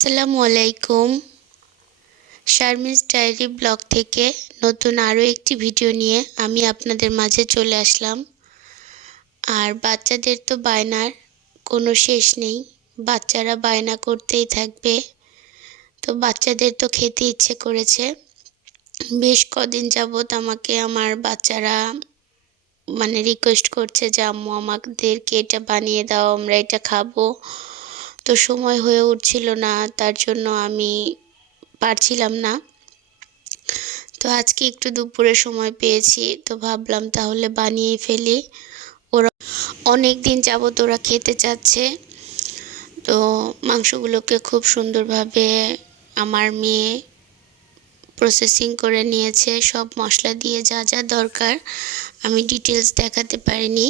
আসসালামু আলাইকুম। Sharmi's diary blog থেকে নতুন আরও একটি ভিডিও নিয়ে আমি আপনাদের মাঝে চলে আসলাম। আর বাচ্চাদের তো বায়নার কোনো শেষ নেই, বাচ্চারা বায়না করতেই থাকবে। তো বাচ্চাদের তো খেতে ইচ্ছে করেছে। বেশ কদিন যাবৎ আমাকে আমার বাচ্চারা মানে রিকোয়েস্ট করছে যে, আম্মু, আমাদেরকে এটা বানিয়ে দাও, আমরা এটা খাব। তো সময় হয়ে উঠছিল না, তার জন্য আমি পারছিলাম না। তো আজকে একটু দুপুরে সময় পেয়েছি, তো ভাবলাম তাহলে বানিয়ে ফেলি। ওরা অনেক দিন যাবত ওরা খেতে চাচ্ছে। তো মাংসগুলোকে খুব সুন্দরভাবে আমার মেয়ে প্রসেসিং করে নিয়েছে। সব মশলা দিয়ে যা যা দরকার, আমি ডিটেলস দেখাতে পারিনি।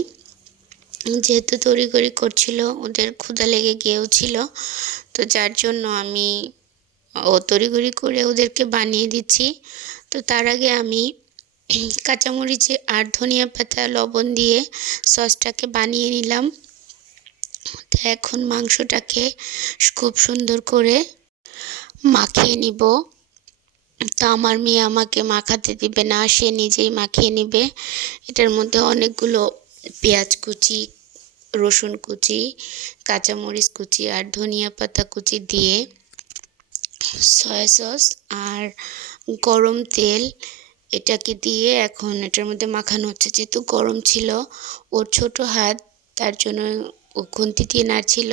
যেহেতু তড়িঘড়ি করছিল, ওদের ক্ষুধা লেগে গিয়েও ছিল, তো যার জন্য আমি, ও তড়িঘড়ি করে ওদেরকে বানিয়ে দিচ্ছি। তো তার আগে আমি কাঁচামরিচে আর ধনিয়া পাতা, লবণ দিয়ে সসটাকে বানিয়ে নিলাম। তো এখন মাংসটাকে খুব সুন্দর করে মাখিয়ে নিব। তো আমার মেয়ে আমাকে মাখাতে দিবে না, সে নিজেই মাখিয়ে নিবে। এটার মধ্যে অনেকগুলো পেঁয়াজ কুচি রসুন কুচি, কাঁচামরিচ কুচি আর ধনিয়া পাতা কুচি দিয়ে সয়া সস আর গরম তেল এটাকে দিয়ে এখন এটার মধ্যে মাখানো হচ্ছে। যেহেতু গরম ছিল, ওর ছোট হাত তার জন্য ও খুন্তি দিয়ে নাড়ছিল।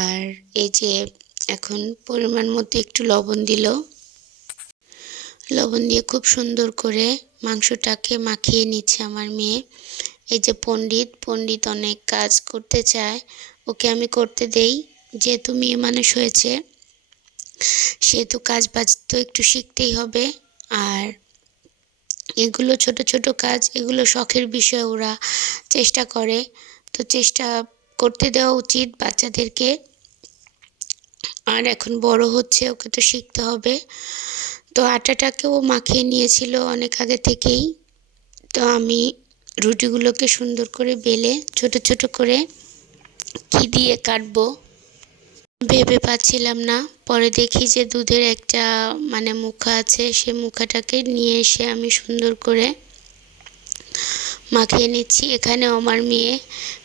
আর এই যে এখন পরিমাণ মতো একটু লবণ দিল। লবণ দিয়ে খুব সুন্দর করে মাংসটাকে মাখিয়ে নিচ্ছে আমার মেয়ে। এই যে পণ্ডিত পণ্ডিত অনেক কাজ করতে চায়, ওকে আমি করতে দেই। যেহেতু মেয়ে মানুষ হয়েছে, সেহেতু কাজ বাজ তো একটু শিখতেই হবে। আর এগুলো ছোট ছোট কাজ, এগুলো শখের বিষয় ওরা চেষ্টা করে। তো চেষ্টা করতে দেওয়া উচিত বাচ্চাদেরকে। আর এখন বড় হচ্ছে, ওকে তো শিখতে হবে। তো আটাটাকেও মাখিয়ে নিয়েছিল অনেক আগে থেকেই। তো আমি রুটিগুলোকে সুন্দর করে বেলে, ছোট ছোট করে কি দিয়ে কাটবো। ভেবে পাচ্ছিলাম না। পরে দেখি যে দুধের একটা মানে মুখা আছে, সে মুখাটাকে নিয়ে এসে আমি সুন্দর করে মাখিয়ে নিচ্ছি। এখানে আমার মেয়ে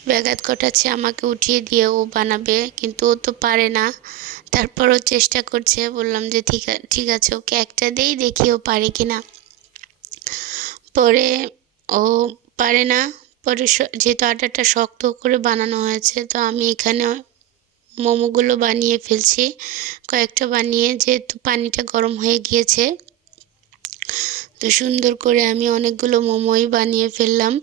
ব্যাঘাত ঘটাচ্ছে, আমাকে উঠিয়ে দিয়ে ও বানাবে, কিন্তু ও তো পারে না। তারপরও চেষ্টা করছে, বললাম যে ঠিক ঠিক আছে, ওকে একটা দেই, দেখি ও পারে কি না পরে ও পারে না, পরে যেহেতু আটাটা শক্ত করে বানানো হয়েছে, তো আমি এখানে মোমোগুলো বানিয়ে ফেলছি। কয়েকটা বানিয়ে, যেহেতু পানিটা গরম হয়ে গিয়েছে, তো সুন্দর করে আমি অনেকগুলো মোমোই বানিয়ে ফেললাম।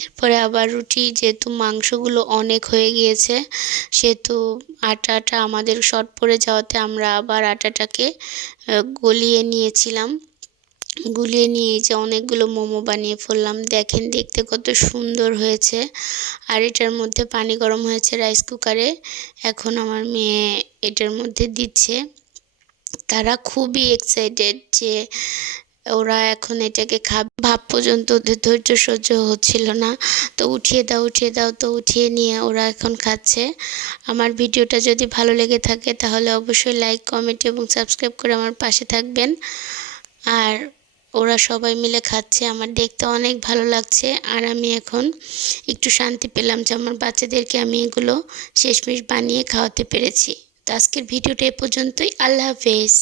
এরপরে আবার রুটি, যেহেতু মাংসগুলো অনেক হয়ে গিয়েছে, সেহেতু আটাটা আমাদের শর্ট পড়ে যাওয়াতে আমরা আবার আটাটাকে গলিয়ে নিয়েছিলাম। গুলিয়ে নিয়ে এই যে অনেকগুলো মোমো বানিয়ে ফেললাম। দেখেন দেখতে কত সুন্দর হয়েছে। আর এটার মধ্যে পানি গরম হয়েছে রাইস কুকারে এখন আমার মেয়ে এটার মধ্যে দিচ্ছে। তারা খুবই এক্সাইটেড যে ওরা এখন এটাকে খাবে। ভাব পর্যন্ত ওদের ধৈর্য সহ্য হচ্ছিল না। তো উঠিয়ে দাও উঠিয়ে দাও, তো উঠিয়ে নিয়ে ওরা এখন খাচ্ছে। আমার ভিডিওটা যদি ভালো লেগে থাকে তাহলে অবশ্যই লাইক কমেন্ট এবং সাবস্ক্রাইব করে আমার পাশে থাকবেন। আর ওরা সবাই মিলে খাচ্ছে, আমার দেখতে অনেক ভালো লাগছে। আর আমি এখন একটু শান্তি পেলাম যে আমার বাচ্চাদেরকে আমি এগুলো শেষমেশ বানিয়ে খাওয়াতে পেরেছি। তো আজকের ভিডিওটা এ পর্যন্তই, আল্লাহ হাফেজ।